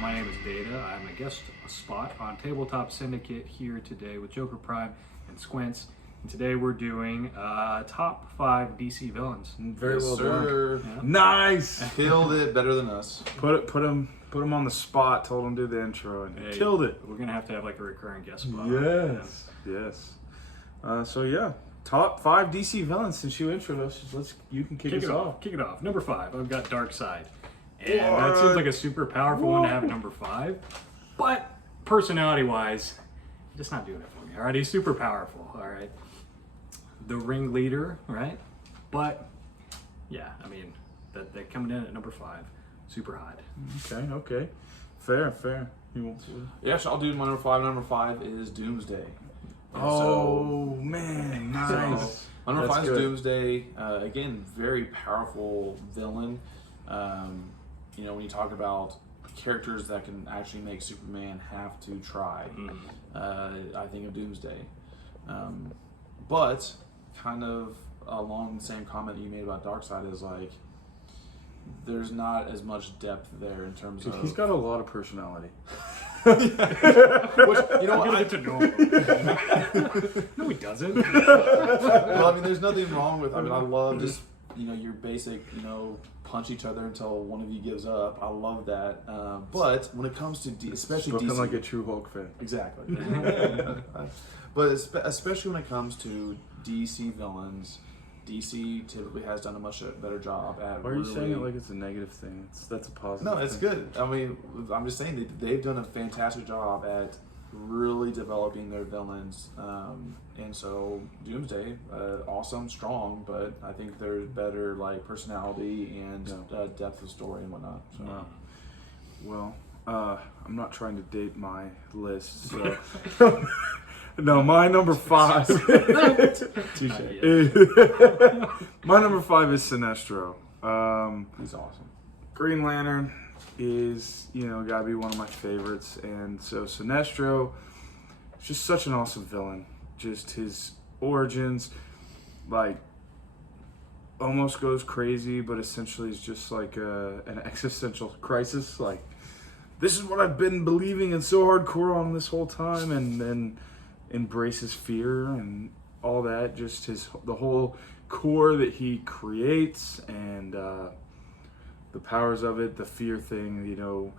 My name is Data. I'm a guest spot on Tabletop Syndicate here today with Joker Prime and Squints. And today we're doing top 5 DC villains. Very Yes, well sir. done. Yeah. Nice. Killed it better than us. Put him on the spot. Told him to do the intro and Hey, killed it. We're gonna have to have like a recurring guest spot. Yes. So yeah, top 5 DC villains. Since you introed us, you can kick us off. Kick it off. Number 5. I've got Darkseid, and that seems like a super powerful one to have at number 5. But personality-wise, just not doing it for me. All right, he's super powerful. All right, the ringleader, right? But yeah, I mean that coming in at number 5, super hot. Okay. Fair. You want to? Yeah, so I'll do my number 5. Number 5 is Doomsday. And Oh man, nice. My number That's 5 good. is Doomsday. Again, very powerful villain. When you talk about characters that can actually make Superman have to try, I think of Doomsday. But kind of along the same comment you made about Darkseid is like, there's not as much depth there in terms Dude, of. he's got a lot of personality. Which, you know I'm what? gonna I, get to know him. No, he doesn't. well, I mean, there's nothing wrong with. I mean, I love just your basic punch each other until one of you gives up. I love that. But when it comes to especially Spoken DC, like a true Hulk fan. exactly. But especially when it comes to DC villains, DC typically has done a much better job at. Why are you really, saying it like it's a negative thing? That's a positive. No, it's thing. good. I mean, I'm just saying that they've done a fantastic job at really developing their villains. And so Doomsday, awesome, strong, but I think there's better like personality and depth of story and whatnot. So. Wow. Well, I'm not trying to date my list, so no, my number 5. Touche. My number 5 is Sinestro. He's awesome. Green Lantern is, gotta be one of my favorites, and so Sinestro is just such an awesome villain. Just his origins, like, almost goes crazy, but essentially is just like an existential crisis. Like, this is what I've been believing and so hardcore on this whole time, and then embraces fear and all that. Just the whole core that he creates and the powers of it, the fear thing,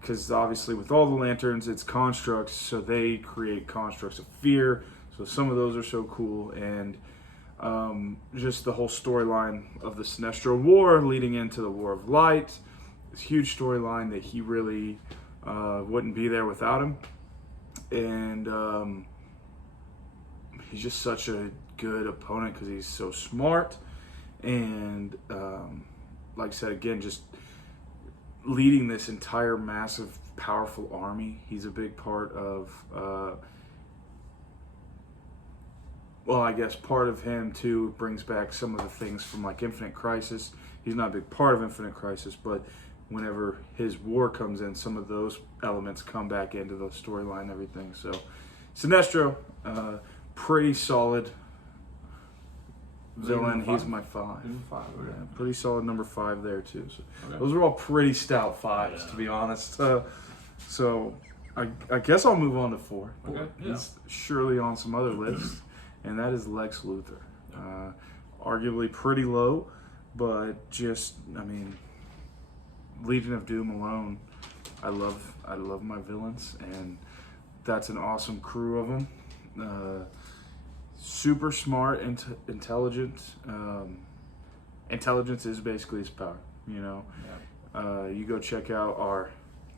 because obviously with all the lanterns, it's constructs, so they create constructs of fear. So some of those are so cool, and just the whole storyline of the Sinestro War leading into the War of Light. This huge storyline that he really wouldn't be there without him. And he's just such a good opponent because he's so smart. And like I said, again, just leading this entire massive, powerful army. He's a big part of, I guess part of him too brings back some of the things from like Infinite Crisis. He's not a big part of Infinite Crisis, but whenever his war comes in, some of those elements come back into the storyline and everything. So Sinestro, pretty solid villain. Number 5? He's my 5. Number 5. Okay. Yeah, pretty solid number 5 there too. So Okay. those are all pretty stout 5s, to be honest. So I guess I'll move on to 4. Okay. He's surely on some other lists, and that is Lex Luthor. Arguably pretty low, but just, Legion of Doom alone, I love my villains, and that's an awesome crew of them. Super smart, intelligent. Intelligence is basically his power. You go check out our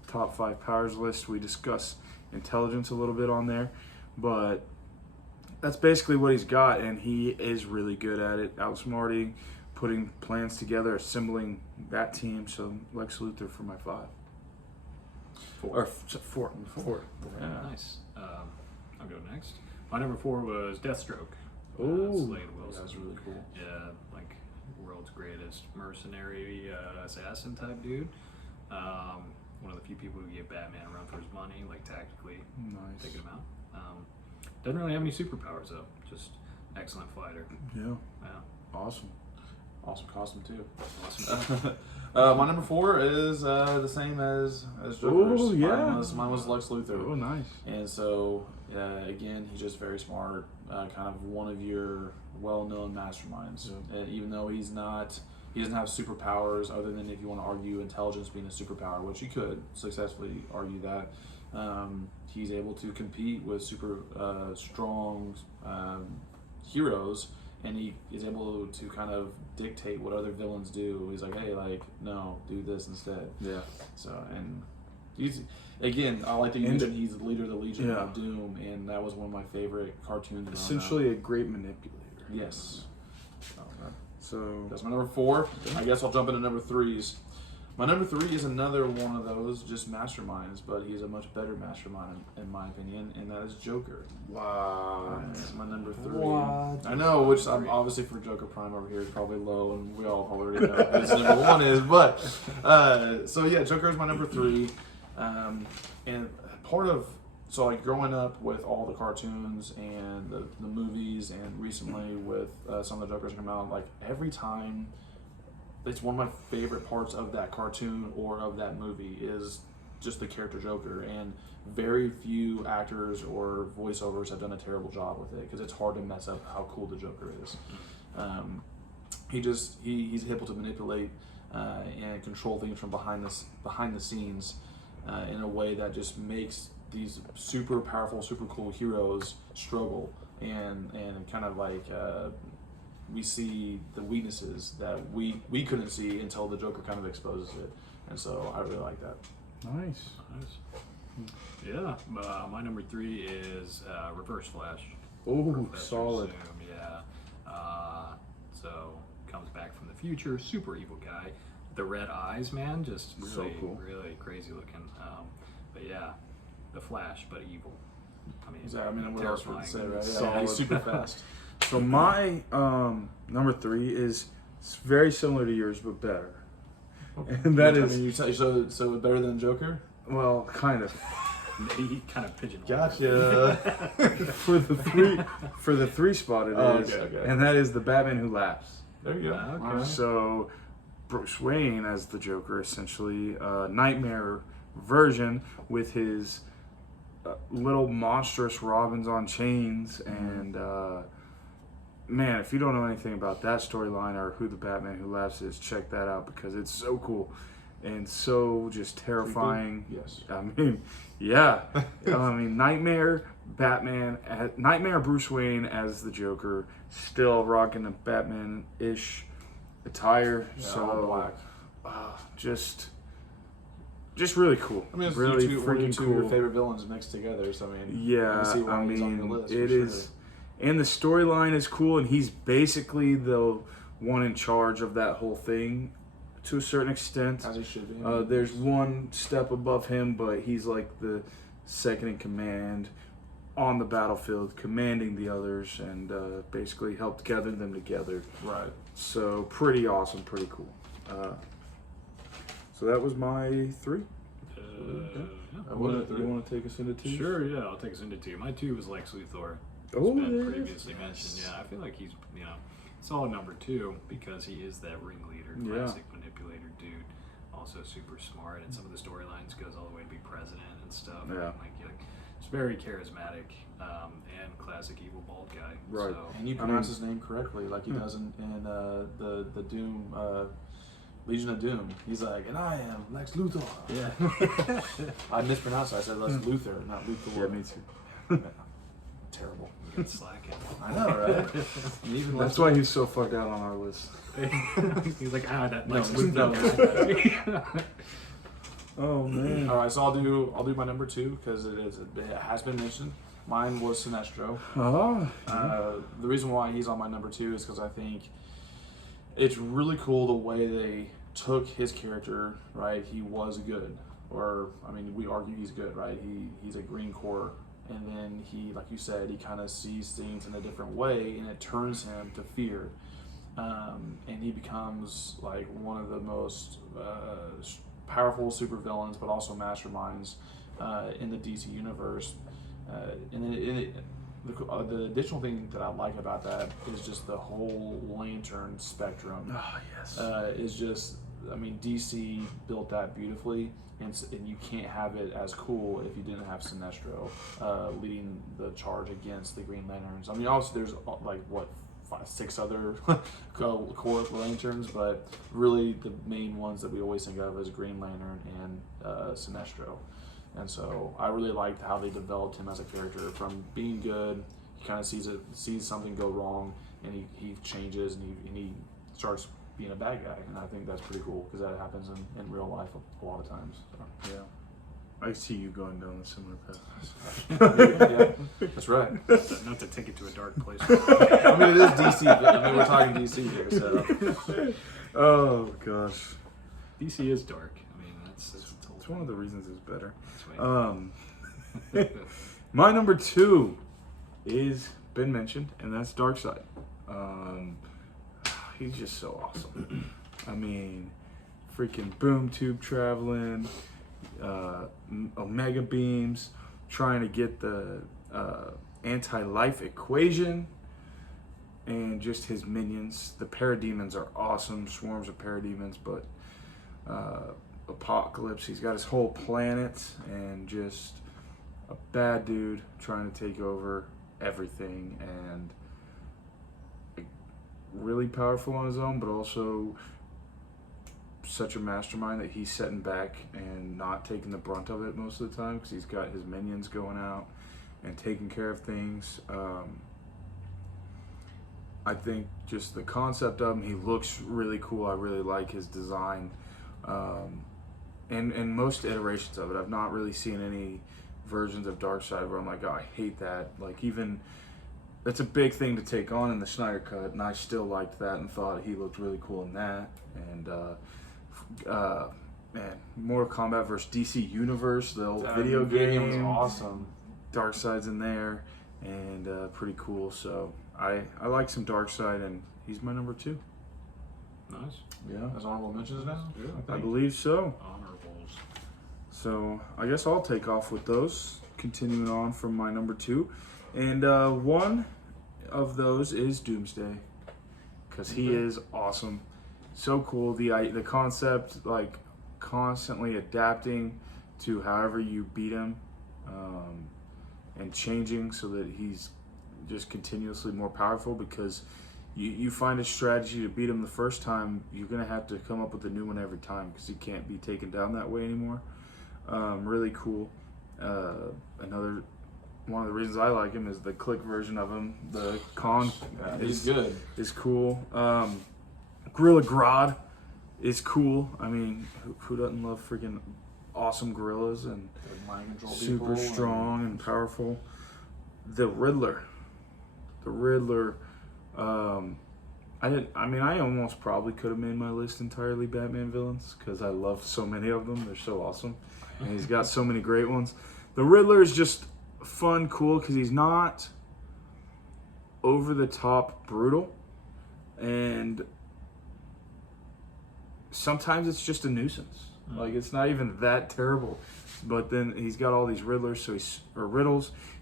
top 5 powers list. We discuss intelligence a little bit on there, but that's basically what he's got, and he is really good at it, outsmarting, putting plans together, assembling that team. So Lex Luthor for my 5. 4. Or 4. Yeah, nice. I'll go next. My number 4 was Deathstroke. Ooh, Slade Wilson. That was really cool. Yeah, like world's greatest mercenary assassin type dude. One of the few people who give Batman a run for his money, like tactically taking him out. Doesn't really have any superpowers though. Just excellent fighter. Yeah, Yeah. awesome. Awesome costume too. Awesome. My number 4 is the same as Joker's. Oh, yeah. Mine was Lex Luthor. Oh, nice. And so, again, he's just very smart, kind of one of your well-known masterminds. And even though he doesn't have superpowers other than if you want to argue intelligence being a superpower, which you could successfully argue that. He's able to compete with super strong heroes, and he is able to kind of dictate what other villains do. He's like, hey, like, no, do this instead. Yeah. So, and he's, again, I like that you mentioned he's the leader of the Legion Yeah. of Doom, and that was one of my favorite cartoons. Essentially a great manipulator. Yes. So That's my number 4. I guess I'll jump into number 3s. My number 3 is another one of those just masterminds, but he's a much better mastermind in my opinion, and that is Joker. wow. That's my number 3. What? I know, which I'm obviously for Joker Prime over here is probably low, and we all already know who his number 1 is. But so yeah, Joker is my number 3, and part of like growing up with all the cartoons and the movies, and recently with some of the Jokers come out, like every time. It's one of my favorite parts of that cartoon or of that movie is just the character Joker, and very few actors or voiceovers have done a terrible job with it because it's hard to mess up how cool the Joker is. He's able to manipulate and control things from behind the scenes in a way that just makes these super powerful, super cool heroes struggle and kind of like. We see the weaknesses that we couldn't see until the Joker kind of exposes it, and so I really like that. Nice. Yeah, my number 3 is Reverse Flash. Oh, Professor solid. Zoom, yeah. So comes back from the future, super evil guy. The red eyes, man, just really, So cool. really crazy looking. But yeah, the Flash, but evil. I mean, what else would you say, right? Yeah, Solid. he's super fast. So my number 3 is very similar to yours, but better. And that is so better than Joker. well, kind of. He kind of pigeonholed. Gotcha. for the 3 spot it is, Oh, okay. and that is the Batman Who Laughs. There you go. Okay. All right. So Bruce Wayne as the Joker, essentially a nightmare version with his little monstrous Robins on chains, and man, if you don't know anything about that storyline or who the Batman Who Laughs is, check that out because it's so cool and so just terrifying. Yes. I mean, yeah. I mean, Nightmare Bruce Wayne as the Joker, still rocking the Batman-ish attire. Yeah, so all black. just really cool. I mean, it's really two freaking of cool. your favorite villains mixed together. So I mean, Yeah, I can see why he's on your mean, list. it is, and the storyline is cool, and he's basically the one in charge of that whole thing to a certain extent. As he should be. There's one step above him, but he's like the second in command on the battlefield, commanding the others, and basically helped gather them together. Right. So pretty awesome, pretty cool. So that was my 3. What are the 3? You want to take us into 2? Sure, yeah, I'll take us into 2. My 2 was Lex Luthor. Oh, It's been there it is. previously mentioned. Yeah, I feel like he's, solid number 2 because he is that ringleader, Yeah. classic manipulator dude. Also super smart, and some of the storylines goes all the way to be president and stuff. Yeah. And, it's very charismatic and classic evil bald guy. Right. So, And you pronounce his name correctly, like he does in the Doom Legion of Doom. He's like, and I am Lex Luthor. yeah. I mispronounced it. I said Lex Luthor, not Luthor. Yeah, me too. Terrible. Good slacking. I know, right? And even That's why he's so far down on our list. He's like, that No, Lex no. Luthor guy. Oh man. All right, so I'll do my number 2 because it has been mentioned. Mine was Sinestro. Oh. The reason why he's on my number 2 is because I think it's really cool the way they took his character. Right, he was good, or I mean, we argue he's good. Right, he's a Green Corps, and then he, like you said, he kind of sees things in a different way, and it turns him to fear, and he becomes like one of the most powerful supervillains, but also masterminds in the DC universe. And The additional thing that I like about that is just the whole lantern spectrum. Oh yes. Is just, I mean, DC built that beautifully, and you can't have it as cool if you didn't have Sinestro leading the charge against the Green Lanterns. I mean, obviously there's like what 6 other core lanterns, but really the main ones that we always think of is Green Lantern and Sinestro. And so I really liked how they developed him as a character from being good. He kind of sees something go wrong, and he changes and he starts being a bad guy. And I think that's pretty cool because that happens in real life a lot of times. So. Yeah. I see you going down a similar path. Yeah, that's right. Not to take it to a dark place. I mean, it is DC. But, I mean, we're talking DC here, so. Oh gosh. DC is dark. I mean, that's It's one of the reasons it's better. That's right. My number 2 is been mentioned, and that's Darkseid. He's just so awesome. I mean, freaking boom tube traveling, omega beams, trying to get the anti-life equation, and just his minions. The parademons are awesome, swarms of parademons, but Apocalypse, he's got his whole planet, and just a bad dude trying to take over everything, and really powerful on his own, but also such a mastermind that he's setting back and not taking the brunt of it most of the time because he's got his minions going out and taking care of things. I think just the concept of him, he looks really cool. I really like his design. And most iterations of it, I've not really seen any versions of Darkseid where I'm like, oh, I hate that. Like, even that's a big thing to take on in the Snyder Cut, and I still liked that and thought he looked really cool in that. And man, Mortal Kombat versus DC Universe, the old video game was awesome. Darkseid's in there, and pretty cool. So I like some Darkseid, and he's my number 2. Nice. Yeah, As honorable mentions now? Yeah. I believe so. Honorables. So I guess I'll take off with those, continuing on from my number 2. And one of those is Doomsday, because he is awesome. So cool. The concept, like, constantly adapting to however you beat him, and changing so that he's just continuously more powerful, because you find a strategy to beat him the first time, you're going to have to come up with a new one every time because he can't be taken down that way anymore. Really cool. Another one of the reasons I like him is the click version of him. The Khan He's good. is cool. Gorilla Grodd is cool. I mean, who doesn't love freaking awesome gorillas and Mind control super people strong and powerful? The Riddler. I almost probably could have made my list entirely Batman villains because I love so many of them. They're so awesome, and he's got so many great ones. The Riddler is just fun, cool because he's not over the top brutal, and sometimes it's just a nuisance. Like, it's not even that terrible, but then he's got all these riddles.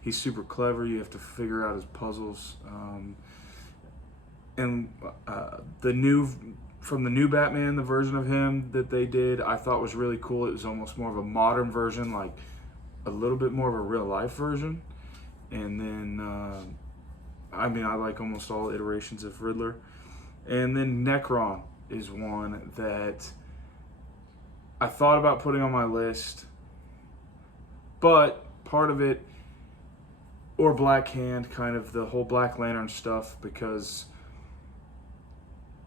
He's super clever. You have to figure out his puzzles. From the new Batman, the version of him that they did, I thought was really cool. It was almost more of a modern version, like a little bit more of a real life version. And then, I like almost all iterations of Riddler. And then Necron is one that I thought about putting on my list, but part of it, or Black Hand, kind of the whole Black Lantern stuff, because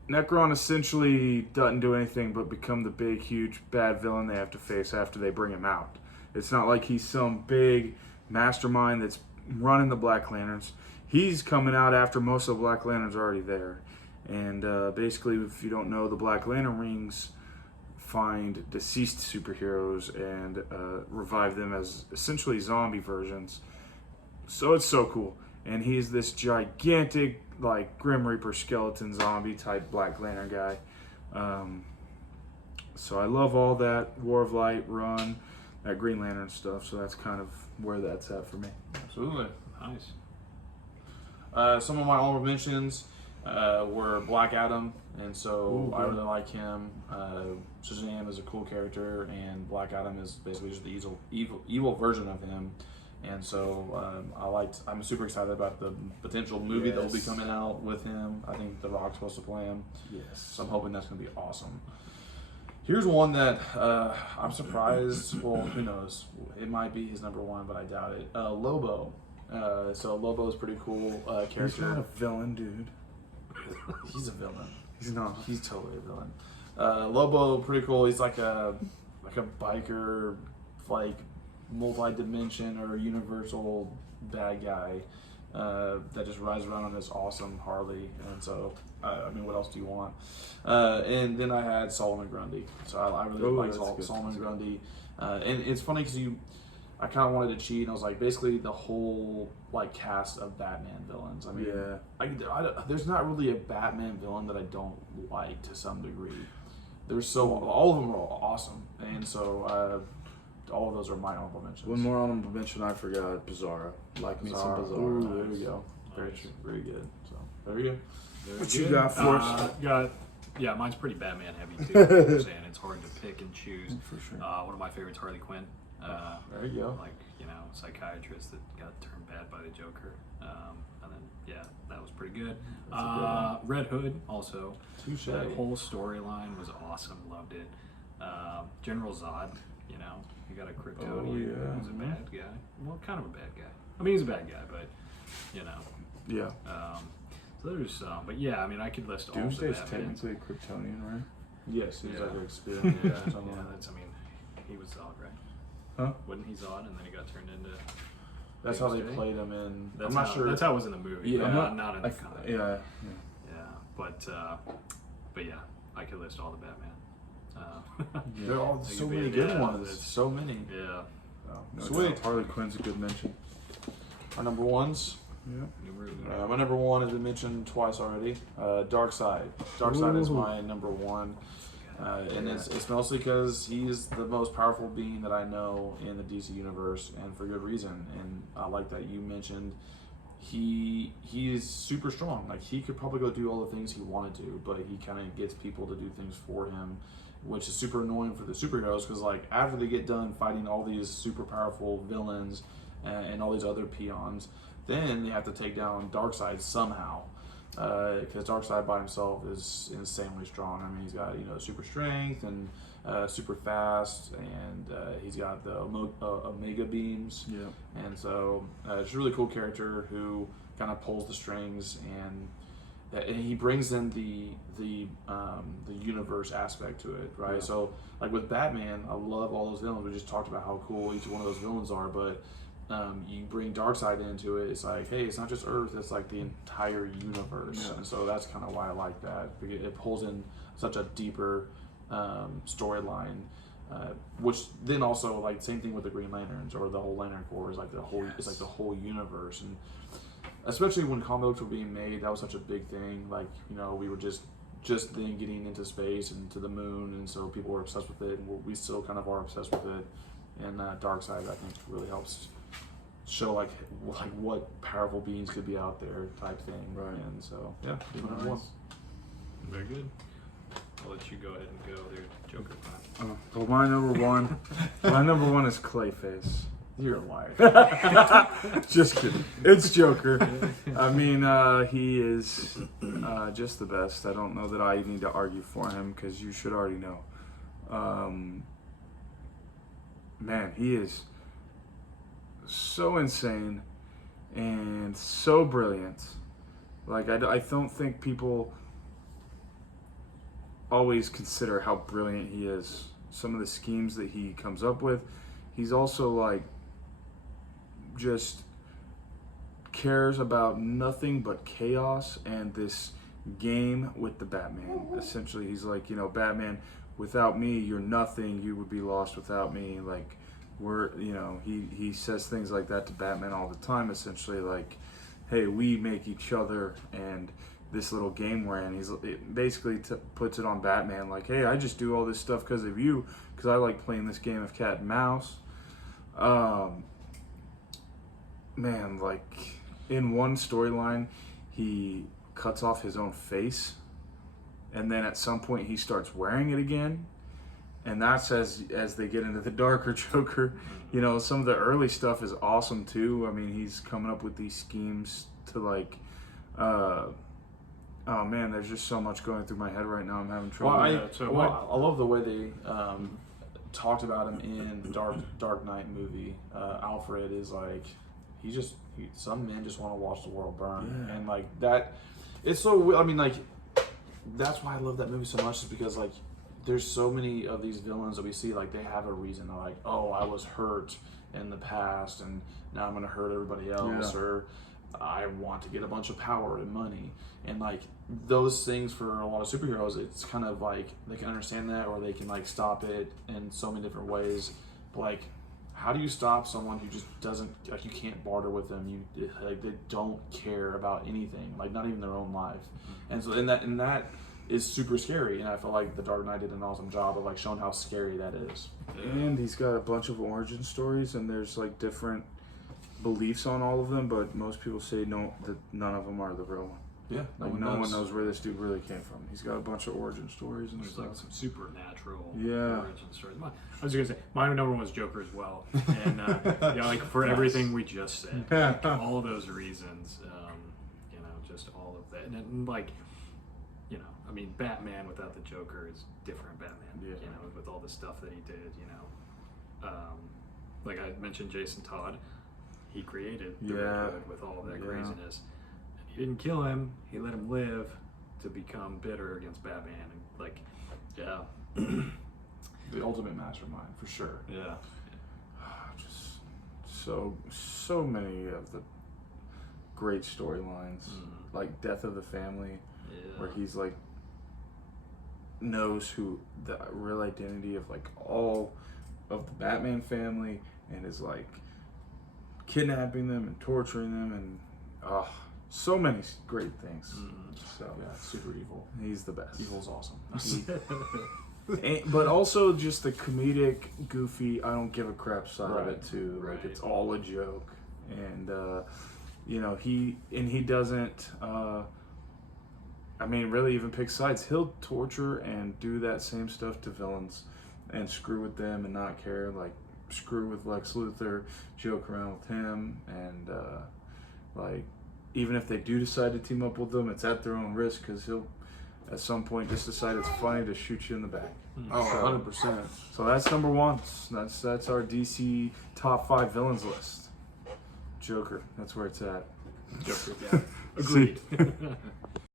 Necron essentially doesn't do anything but become the big, huge, bad villain they have to face after they bring him out. It's not like he's some big mastermind that's running the Black Lanterns. He's coming out after most of the Black Lanterns are already there. And basically, if you don't know, the Black Lantern rings find deceased superheroes and revive them as essentially zombie versions. So it's so cool. And he's this gigantic, like, Grim Reaper skeleton zombie type Black Lantern guy. So I love all that War of Light run, that Green Lantern stuff. So that's kind of where that's at for me. Absolutely. Nice. Some of my honorable mentions were Black Adam, and so Ooh, I good. really like him. Shazam is a cool character, and Black Adam is basically just the evil version of him. And so I'm super excited about the potential movie that will be Yes. coming out with him. I think The Rock's supposed to play him, Yes. so I'm hoping that's going to be awesome. Here's one that I'm surprised. Well, who knows? It might be his number one, but I doubt it. Lobo. So Lobo is pretty cool character. He's not a villain, dude. He's a villain. He's not. He's totally a villain. Lobo, pretty cool. He's like a biker, like multi-dimension or universal bad guy that just rides around on this awesome Harley. And so, I mean, what else do you want? And then I had Solomon Grundy. So I really like that's good. Solomon Grundy. And it's funny because I kind of wanted to cheat, and I was like, basically the whole like cast of Batman villains. I mean, Yeah. there's not really a Batman villain that I don't like to some degree. All of them are awesome, and so all of those are my honorable mentions. One more honorable mention I forgot. Bizarro. Like me some Bizarro. Ooh, there we go. Very true. Very good. So there you go. What you got for us? Yeah, mine's pretty Batman heavy too. Like you're saying it's hard to pick and choose. For sure. One of my favorites, Harley Quinn. There you go. Like, psychiatrist that got turned bad by the Joker. And then, yeah, that was pretty good. That's a good one. Red Hood also. Touche. The whole storyline was awesome. Loved it. General Zod, he got a Kryptonian. Oh, yeah. He's a bad guy. Well, kind of a bad guy. I mean, he's a bad guy, but, Yeah. So there's but yeah, I mean, I could list all the Doomsday's Batman. technically Kryptonian, right? Yes, he's Yeah. like an experience. Yeah, something like that. he was Zod, right? Huh? Wasn't he Zod, and then he got turned into... That's how they Doomsday? played him in. That's I'm not how, sure. That's how it was in the movie. Yeah, but not in the I- comic. yeah. But yeah, I could list all the Batman. There are They so could be- many good yeah, ones. it's- So many. Yeah. No Sweet. doubt. Harley Quinn's a good mention. Our number ones. Yeah. My number one has been mentioned twice already. Darkseid. Darkseid is Ooh. my number one. And it's mostly because he's the most powerful being that I know in the DC universe, and for good reason. And I like that you mentioned he is super strong. Like, he could probably go do all the things he wanted to, but he kind of gets people to do things for him, which is super annoying for the superheroes, because like after they get done fighting all these super powerful villains and all these other peons, then they have to take down Darkseid somehow. Because Darkseid by himself is insanely strong. I mean, he's got super strength and super fast, and he's got the Omega beams. Yeah. And so it's a really cool character who kind of pulls the strings, and he brings in the universe aspect to it, right? Yeah. So like with Batman, I love all those villains. We just talked about how cool each one of those villains are, but you bring Darkseid into it, it's like, hey, it's not just Earth, it's like the entire universe. Yeah. And so that's kind of why I like that, because it pulls in such a deeper storyline, which then also, like, same thing with the Green Lanterns or the whole Lantern Corps, is like the whole it's like the whole universe. And especially when comic books were being made, that was such a big thing. Like, we were just then getting into space and to the moon, and so people were obsessed with it, and we still kind of are obsessed with it. And Darkseid, I think, really helps show like what powerful beings could be out there, type thing. Right. And so yeah, Nice. one. Very good. I'll let you go ahead and go there, Joker fan. Well, my number one is Clayface. You're a liar. Just kidding. It's Joker. I mean, he is just the best. I don't know that I need to argue for him, because you should already know. Man, he is so insane and so brilliant. Like, I don't think people always consider how brilliant he is. Some of the schemes that he comes up with. He's also like just cares about nothing but chaos and this game with the Batman. Essentially, he's like, Batman, without me, you're nothing. You would be lost without me. Like, he says things like that to Batman all the time, essentially, like, hey, we make each other, and this little game we're in, it basically puts it on Batman, like, hey, I just do all this stuff because of you, because I like playing this game of cat and mouse. Man, like, in one storyline, he cuts off his own face, and then at some point he starts wearing it again. And that's as they get into the darker Joker. You know, some of the early stuff is awesome too. I mean, he's coming up with these schemes to like, oh man, there's just so much going through my head right now. I'm having trouble. I love the way they talked about him in the Dark Knight movie. Alfred is like, some men just want to watch the world burn, and like that. It's so. I mean, like, that's why I love that movie so much, is because like, there's so many of these villains that we see, like they have a reason. They're like, oh, I was hurt in the past and now I'm gonna hurt everybody else, or I want to get a bunch of power and money. And like those things, for a lot of superheroes, it's kind of like they can understand that, or they can like stop it in so many different ways. But like, how do you stop someone who just doesn't, like, you can't barter with them? You like, they don't care about anything, like not even their own life. And so in that is super scary, and I feel like The Dark Knight did an awesome job of like showing how scary that is. And he's got a bunch of origin stories, and there's like different beliefs on all of them, but most people say no, that none of them are the real one. Yeah, Like no one knows where this dude really came from. He's got a bunch of origin stories and There's stuff. like some supernatural Yeah. origin stories. I was gonna say my number one was Joker as well, and yeah, like for everything we just said, like, all those reasons, you know, just all of that, and like, you know, I mean, Batman without the Joker is different Batman. Yeah. You know, with all the stuff that he did, you know, like I mentioned, Jason Todd, he created the Red Hood with all of that craziness. And he didn't kill him; he let him live to become bitter against Batman. And like, yeah, the ultimate mastermind for sure. yeah. Just so many of the great storylines, like Death of the Family, where he's like knows who the real identity of like all of the Batman family, and is like kidnapping them and torturing them, and so many great things. So Yeah, super evil. he's the best. Evil's awesome. But also just the comedic, goofy, I don't give a crap side of it too. Like Right. it's all a joke, and you know he doesn't. I mean, really even pick sides. He'll torture and do that same stuff to villains, and screw with them and not care. Like screw with Lex Luthor, joke around with him, and like even if they do decide to team up with them, it's at their own risk, because he'll at some point just decide it's funny to shoot you in the back. Oh, 100%. So that's number one. That's our DC top 5 villains list. Joker, that's where it's at. Joker, yeah. Agreed.